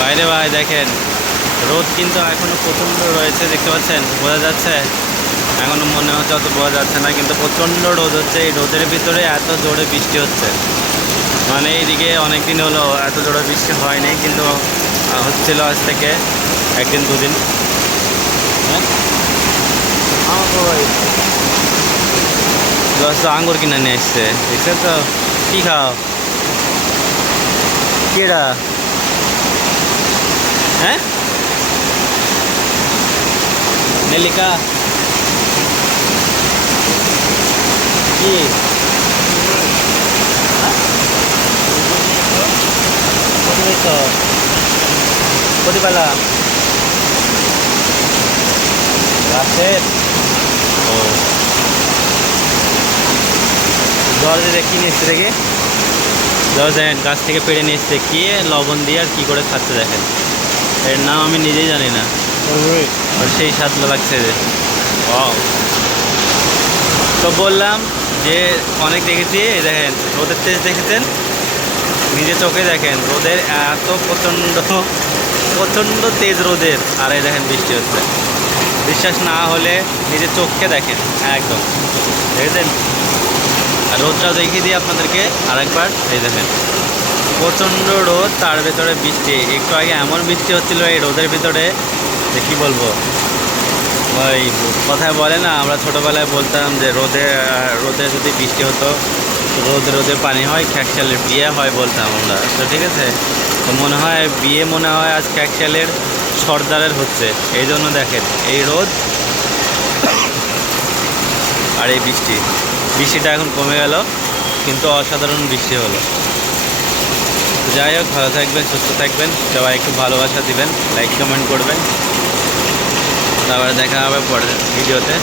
বাইরে ভাই, দেখেন। রোদ কিন্তু এখনও প্রচণ্ড রয়েছে, দেখতে পাচ্ছেন? বোঝা যাচ্ছে? এখনও মনে হচ্ছে অত বোঝা যাচ্ছে না, কিন্তু প্রচণ্ড রোদ হচ্ছে। এই রোদের ভিতরে এত জোরে বৃষ্টি হচ্ছে। মানে এইদিকে অনেক দিন হলো এত জোরে বৃষ্টি হয়নি, কিন্তু হচ্ছিল আজ থেকে একদিন, দুদিন। হ্যাঁ? দশ আঙ্গুর কিনে নিয়ে এসছে। দেখছেন তো? কী খাও? কেডা? হ্যাঁ নেলিকা কি পেলাম গাছের ও দিয়ে কি এসছে দেখি দেখেন গাছ থেকে পেড়ে এসছে কি লবণ দিয়ে আর কি করে খাচ্ছে দেখেন এর নাম আমি নিজেই জানি না। সেই স্বাদ লাগছে যে. তো বললাম যে অনেক দেখেছি এই দেখেন রোদের তেজ দেখেছেন? নিজে চোখে দেখেন রোদের এত প্রচণ্ড প্রচণ্ড তেজ রোদের। আর এই দেখেন বৃষ্টি হচ্ছে। বিশ্বাস না হলে নিজের চোখকে দেখেন একদম। দেখেছেন? আর রোদটা দেখিয়ে দিই আপনাদেরকে আরেকবার এই দেখেন। প্রচণ্ড রোদ, তার ভেতরে বৃষ্টি। একটু আগে এমন বৃষ্টি হচ্ছিল এই রোদের ভিতরে, যে কী বলব? ওই কথায় বলে না, আমরা ছোটোবেলায় বলতাম যে রোদে রোদে যদি বৃষ্টি হতো, রোদে রোদে পানি হয়, খ্যাকশালের বিয়ে হয় বলতাম আমরা। তো ঠিক আছে? তো মনে হয়, বিয়ে মনে হয় আজ খ্যাকশালের সর্দারের হচ্ছে। এই জন্য দেখেন, এই রোদ আর এই বৃষ্টি। বৃষ্টিটা এখন কমে গেল, কিন্তু অসাধারণ বৃষ্টি হলো। যাই হোক, ভালো থাকবেন, সুস্থ থাকবেন, সবাই একটু ভালোবাসা দিবেন লাইক কমেন্ট করবেন। তারপরে দেখা হবে পরের ভিডিওতে।